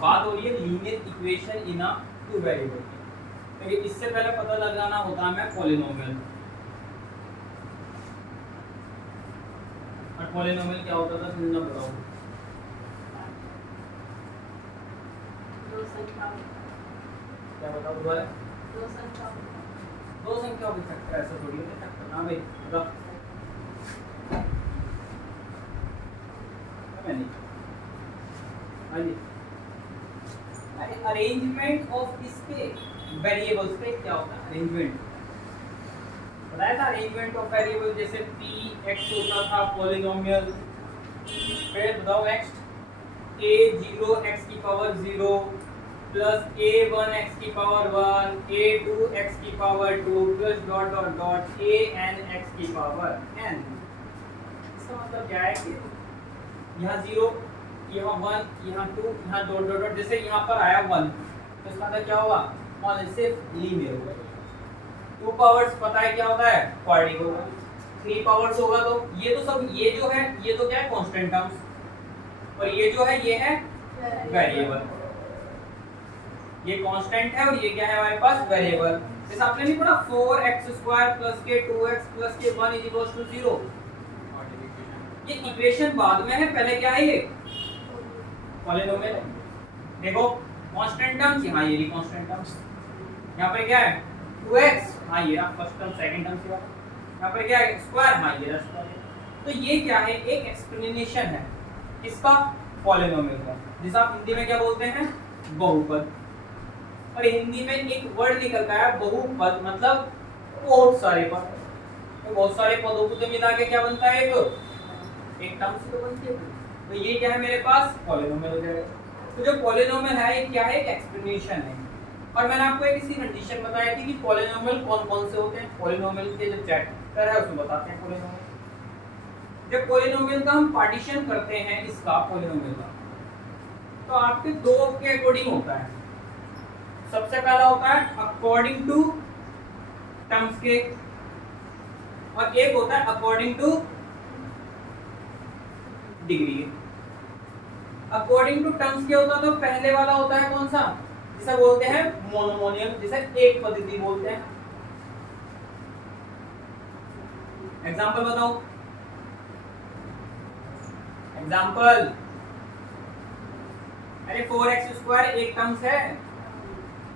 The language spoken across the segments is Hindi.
बात हो रही है linear equation in a two variable की। तो इससे पहले पता लगाना होता है पॉलिनोमियल। और पॉलिनोमियल क्या होता था समझना बताओ। क्या बताओ दोबारा। दो संख्या हो सकता है, ऐसा थोड़ी है फैक्टर। हाँ भाई बताओ। नहीं हाँ जी, अरे अरेंजमेंट ऑफ इसके वेरिएबल्स पे क्या होता है अरेंजमेंट बताया था। अरेंजमेंट ऑफ वेरिएबल जैसे पी एक्स होता था पॉलिनोमियल। फिर बताओ नेक्स्ट a0 x की पावर 0 प्लस a1 x की पावर 1 a2 x की power 2 plus dot dot dot an x की पावर n। इसका मतलब क्या है कि यहाँ 0 यहाँ 1 यहाँ 2 यहाँ डॉट डॉट डॉट, जैसे यहाँ पर आया 1 तो इसका मतलब क्या होगा ऑन सिर्फ लीनियर होगा। 2 पावर्स पता है क्या होता है क्वाड्रेटिक होगा। 3 पावर्स होगा तो ये तो सब ये जो है ये तो क्या है कांस्टेंट टर्म्स, और ये जो है ये है वेरिएबल। ये कांस्टेंट है और ये क्या है हमारे पास वेरिएबल। जैसे आपने नहीं पढ़ा 4x² प्लस के 2x प्लस के 1 इज इक्वल टू 0। ये इक्वेशन बाद में है, पहले क्या है ये पॉलिनोमियल है। देखो कांस्टेंट टर्म्स यहाँ ये भी कांस्टेंट टर्म्स, यहाँ पर क्या है 2x हाँ ये रहा फर्स्ट टर्म सेकंड टर्म से यहाँ पर क्या है स्क्वायर हाँ ये रहा स्क्वायर। तो ये क्या है एक एक्सप्लेनेशन है इसका पॉलिनोमियल का, जिसे आप हिंदी में क्या बोलते हैं बहुपद। और हिंदी में एक वर्ड निकलता है बहुपद मतलब बहुत सारे पद। तो बहुत सारे पदों को मिला के क्या बनता है एक टर्म से तो बनती है। तो ये क्या है मेरे पास पॉलिनोमियल हो जाएगा। तो जो पॉलिनोमियल है ये क्या है एक एक्सप्लेनेशन है। और मैंने आपको एक इसी कंडीशन बताया थी कि पॉलिनोमियल कौन-कौन से होते हैं। पॉलिनोमियल के जो चैप्टर है उसमें बताते हैं पॉलिनोमियल। जब पॉलिनोमियल का हम पार्टीशन करते हैं इसका पॉलिनोमियल का, तो आपके दो के अकॉर्डिंग होता है। सबसे पहला होता है अकॉर्डिंग टू टर्म्स के, और एक होता है according to degree. According to terms के होता तो पहले वाला होता है कौन सा जिसे बोलते हैं मोनोमोनियल, जिसे एक पद्धति बोलते हैं। एग्जांपल बताओ एग्जांपल। अरे 4x² एक टर्म्स है,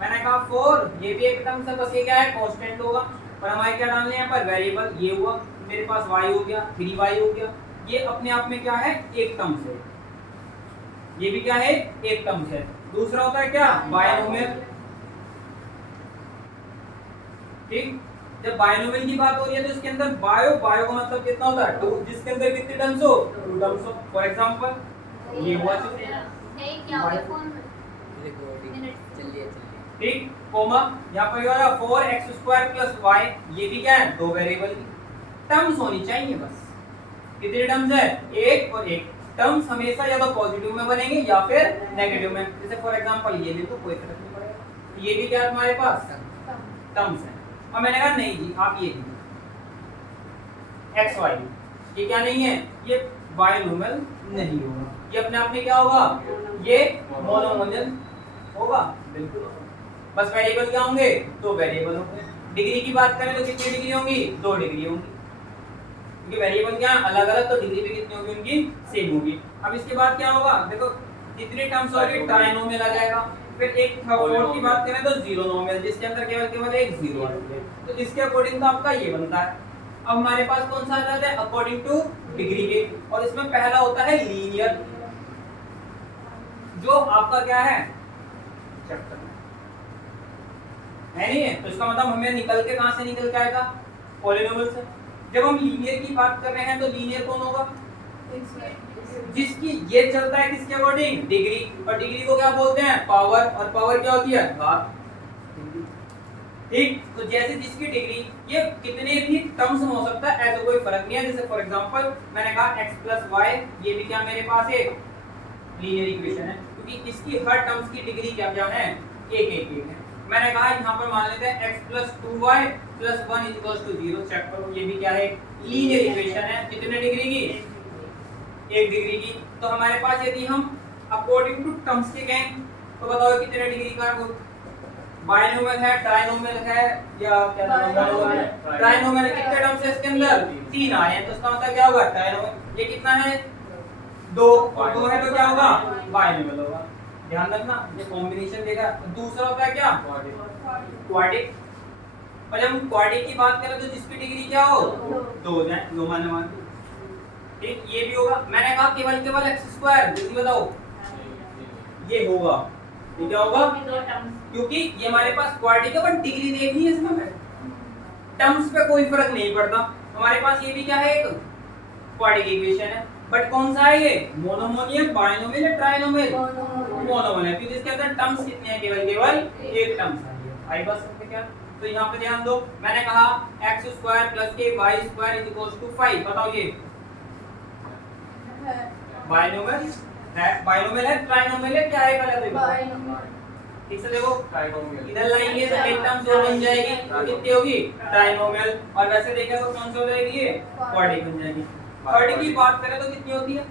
मैंने कहा 4 ये भी एक टर्म्स है, बस ये क्या है कांस्टेंट होगा। और हमारे क्या डालने हैं पर वेरिएबल, ये हुआ मेरे पास y हो गया 3y हो गया। ये अपने आप में क्या है एक टर्म्स है, ये भी क्या है एक टर्म्स है। दूसरा होता है क्या बायनोमियल। ठीक, जब बायनोमियल की बात हो रही है तो इसके अंदर बायो का मतलब कितना होता है 2, जिसके अंदर कितने टर्म्स हो 2 टर्म्स हो। फॉर एग्जांपल ये हुआ क्या हो गया फोन में चलिए ठीक, कोमा यहाँ पर ये वाला 4x² + y, ये भी क्या है दो वेरिएबल की टर्म्स होनी चाहिए। बस कितने टर्म्स है एक और एक। टर्म्स हमेशा या तो पॉजिटिव में बनेंगे या फिर नेगेटिव में। जैसे फॉर एग्जांपल ये ले तो कोई फर्क नहीं पड़ेगा, ये भी क्या है हमारे पास टर्म्स है। और मैंने कहा नहीं जी आप ये एक्स वाई ये क्या नहीं है, ये बायनोमियल नहीं होगा, ये अपने आप में क्या होगा ये मोनोमोनियल होगा। बिल्कुल बस वेरिएबल क्या होंगे दो वेरिएबल होंगे। डिग्री की बात करें तो कितनी डिग्री होंगी 2 डिग्री होंगी, क्योंकि वेरिएबल क्या अलग अलग तो डिग्री भी कितनी होगी उनकी सेम होगी। अब इसके बाद क्या होगा देखो कितने टर्म्स होंगे ट्राइनोमियल आ जाएगा। फिर एक फोर्थ की बात करें तो जीरोनोमियल, जिसके अंदर केवल एक जीरो है। तो इसके अकॉर्डिंग तो आपका ये बनता है। अब हमारे पास कौन सा आ जाता है अकॉर्डिंग टू डिग्री के, और इसमें पहला होता है लीनियर, जो आपका क्या है चैप्टर है नहीं है। तो इसका मतलब हमें निकल के कहां से निकल के आएगा पॉलिनोमियल से। जब हम लीनियर की बात कर रहे हैं तो लीनियर कौन होगा जिसकी ये चलता है किसके अकॉर्डिंग डिग्री, और डिग्री को क्या बोलते हैं पावर, और पावर क्या होती है घात। ठीक, तो जैसे जिसकी डिग्री ये कितने भी टर्म्स में हो सकता है ऐसा कोई फर्क नहीं है। जैसे फॉर एग्जांपल मैंने कहा x + y, ये भी क्या मेरे पास एक लीनियर इक्वेशन है, क्योंकि इसकी हर टर्म्स की डिग्री क्या क्या है एक एक एक है। मैंने कहा यहाँ पर मान लेते हैं x + 2y + 1 = 0। चेक करो ये भी क्या है लीनियर इक्वेशन है, कितने डिग्री की 1 डिग्री की। तो हमारे पास यदि हम अकॉर्डिंग टू टर्म्स के कहें तो बताओ कितने डिग्री का है? बायनोमियल है, ट्राइनोमियल है या क्या ट्राइनोमियल। ट्राइनोमियल है। कितने टर्म्स है इसके अंदर? 3 आए हैं, तो इसका मतलब क्या होगा? ट्राइनोमियल। ये कितना है? 2 और 2 है तो क्या होगा? बायनोमियल होगा। ध्यान रखना, ये कॉम्बिनेशन देगा। दूसरा होता है क्या? क्वाड्रिक। और जब हम क्वाड्रिक की बात करें तो जिसकी डिग्री क्या हो? 2 हो जाए, 2 माने मान। ठीक, ये भी होगा। मैंने कहा केवल केवल x², जल्दी बताओ। ये होगा, ये क्या होगा? क्योंकि ये हमारे पास क्वाड्रिक है, बट डिग्री देखनी है इसमें हमें। टर्म्स पे कोई फर्क नहीं पड़ता। हमारे पास ये भी क्या है? एक क्वाड्रिक इक्वेशन है, बट कौन सा है ये? मोनोमोनियल, बायनोमियल या ट्राइनोमियल? मोनोमोनियल है, क्योंकि इसके अंदर टर्म्स कितने हैं? केवल केवल एक टर्म्स है। आई बात समझ में क्या? तो यहाँ पे ध्यान दो, मैंने कहा x² + k y² = 5। बताओ ये बायनोमियल है, बायनोमियल है, ट्राइनोमियल है, क्या है? पहले देखो ठीक से देखो, ट्राइनोमियल इधर लाएंगे तो एक टर्म जो बन जाएगी, तो कितनी होगी? ट्राइनोमियल। और वैसे देखें तो कौन सी हो जाएगी? ये क्वाड्रिक बन जाएगी। क्वाड्रिक की बात करें तो कितनी होती है?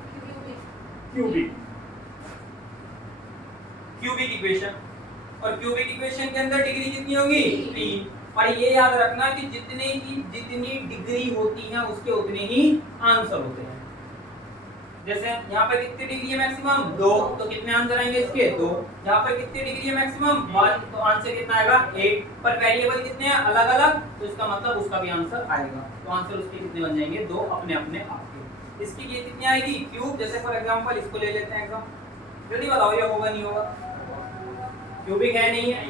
क्यूबिक। Cubic equation. और क्यूबिक इक्वेशन के अंदर डिग्री कितनी होगी? 3। और ये याद रखना कि जितनी डिग्री होती है उसके उतने ही आंसर होते हैं। जैसे यहाँ पे कितनी डिग्री है मैक्सिमम? 2, तो कितने आंसर आएंगे इसके? 2। यहाँ पे कितनी डिग्री है मैक्सिमम? 1, तो आंसर कितना आएगा? 8। पर वेरिएबल कितने हैं? अलग अलग, तो इसका मतलब उसका भी आंसर आएगा। तो आंसर उसके कितने बन जाएंगे? 2 अपने अपने आपके। इसकी ये कितनी आएगी? क्यूब। जैसे फॉर एग्जांपल इसको ले लेते हैं एग्जाम, जल्दी बताओ ये होगा नहीं होगा? क्यूबिक है नहीं है?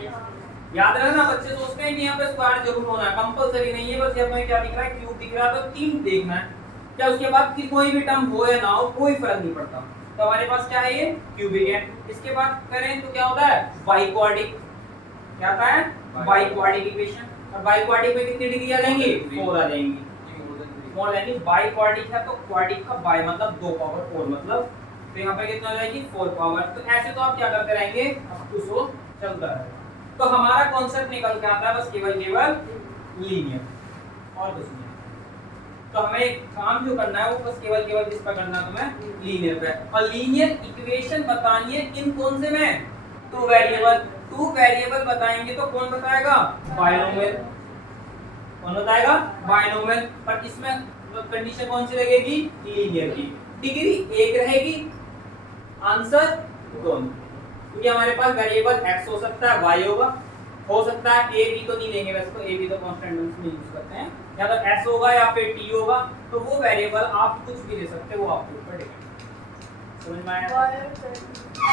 याद रखना, बच्चे सोचते हैं कि यहाँ पे स्क्वायर जरूर होना है, कंपलसरी नहीं है। बस यहाँ पे क्या दिख रहा है? क्यूब दिख रहा है, तो 3 देखना है क्या, उसके बाद की कोई भी टर्म हो या ना हो कोई फर्क नहीं पड़ता। तो हमारे पास क्या है? ये क्यूबिक है। इसके बाद करें तो क्या होता है? बाइक्वाड्रिक। क्या होता है? बाइक्वाड्रिक इक्वेशन। और बाइक्वाड्रिक में कितनी डिग्री आ जाएंगी? 4 आ जाएंगी। मोर यानी बाइक्वाड्रिक है तो क्वाड्रिक का बाय मतलब 2 पावर 4 मतलब, तो यहाँ पे कितना आ जाएगी? 4 पावर। तो ऐसे तो आप क्या करते रहेंगे? अप टू सो चलता रहेगा। तो हमारा कॉन्सेप्ट निकल के आता है बस केवल लीनियर, और कुछ नहीं। तो हमें एक काम जो करना है वो बस केवल किस पर करना है? तुम्हें लीनियर पे। और लीनियर इक्वेशन बतानी है इन कौन से में? 2 वेरिएबल। 2 वेरिएबल बताएंगे तो कौन बताएगा? बायनोमियल। कौन बताएगा? बायनोमियल। पर इसमें कंडीशन कौन सी लगेगी? लीनियर की। डिग्री 1 रहेगी, आंसर 2। क्योंकि हमारे पास वेरिएबल x हो सकता है, y होगा, हो सकता है a b तो नहीं लेंगे वैसे, तो a b तो कांस्टेंट में यूज करते हैं, या तो s होगा या फिर t होगा। तो वो वेरिएबल आप कुछ भी ले सकते हो, वो आपके ऊपर डिपेंड। समझ में आया?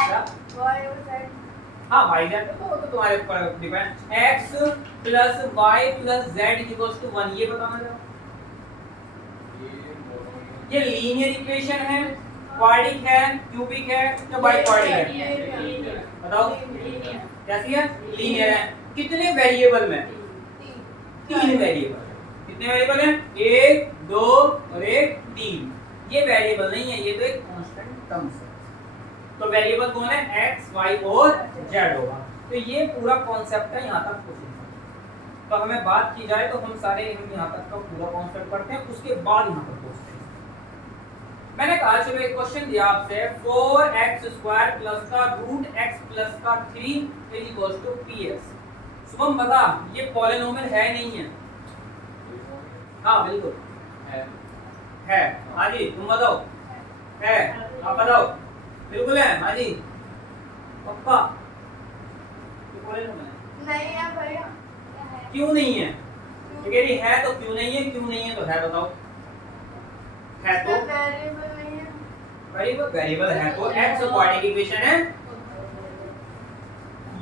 क्या? हाँ, y z तो वो तो तुम्हारे ऊपर डिपेंड। x + y + z = 1, ये बताना जरा। ये लीनियर इक्वेशन है, क्वाड्रिक है, क्यूबिक है या बाइक्वाड्रिक है? बताओ कैसी है? लीनियर है। कितने वेरिएबल में? 3 वेरिएबल। कितने वेरिएबल हैं? 1, 2 और 1, 3। ये वेरिएबल नहीं है, ये तो एक कांस्टेंट टर्म्स है। तो वेरिएबल कौन है? x, y और z होगा। तो ये पूरा कॉन्सेप्ट है, यहाँ तक कुछ नहीं। तो हमें बात की जाए तो हम यहाँ तक का पूरा कॉन्सेप्ट पढ़ते हैं, उसके बाद यहाँ पर पहुंचते हैं। मैंने कहा चलो एक क्वेश्चन दिया आपसे, 4x² + का √x + 3 = px। शुभम बता, ये पॉलिनोमियल है नहीं है? हाँ बिल्कुल है। हाँ जी, तुम बताओ है? आप बताओ। बिल्कुल है। हाँ जी पक्का? नहीं है भैया। क्यों नहीं है? कह रही है तो क्यों नहीं है, क्यों नहीं है तो है, बताओ। है तो वेरिएबल नहीं है। वेरिएबल है तो x क्वाड्रेटिक इक्वेशन है,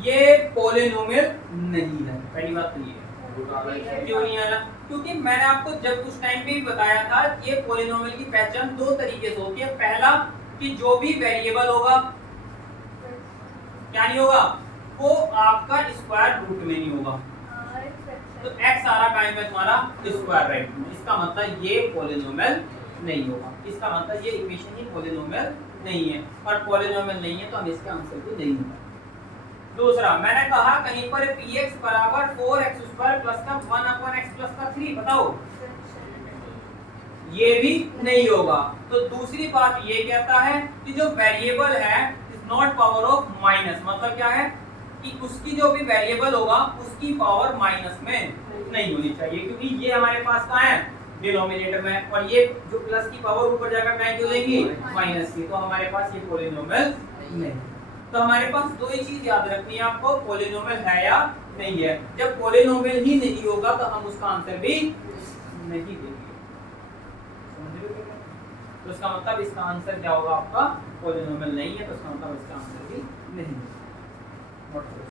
ये पॉलिनोमियल नहीं है। पहली बात तो ये है। क्यों नहीं आया? क्योंकि मैंने आपको जब उस टाइम पे भी बताया था, ये पॉलिनोमियल की पहचान 2 तरीके से होती है। पहला कि जो भी वेरिएबल होगा क्या नहीं होगा, वो आपका स्क्वायर रूट में नहीं होगा। तो x आ रहा टाइम है तुम्हारा स्क्वायर राइट में, इसका मतलब ये पॉलिनोमियल नहीं होगा। इसका मतलब ये इक्वेशन ही पॉलिनोमियल नहीं है, और पॉलिनोमियल नहीं है तो हम इसके आंसर को नहीं होगा। दूसरा मैंने कहा कहीं पर px = 4x² + का 1/x + 3, बताओ ये भी नहीं होगा। तो दूसरी बात ये कहता है कि जो वेरिएबल है नॉट पावर ऑफ माइनस, मतलब क्या है कि उसकी जो भी वेरिएबल होगा उसकी पावर माइनस में नहीं होनी चाहिए, क्योंकि ये हमारे पास कहाँ है डिनोमिनेटर में, और ये जो प्लस की पावर ऊपर जाकर क्या क्यों देंगी माइनस की, तो हमारे पास ये पॉलिनोमियल नहीं। तो हमारे पास दो ही चीज याद रखनी है आपको, पॉलिनोमियल है या नहीं है। जब पॉलिनोमियल ही नहीं होगा तो हम उसका आंसर भी नहीं देंगे, समझ रहे हो? तो इसका मतलब इसका आंसर क्या होगा आपका पॉलिनोमियल नहीं है, तो इसका मतलब इसका आंसर भी नहीं है।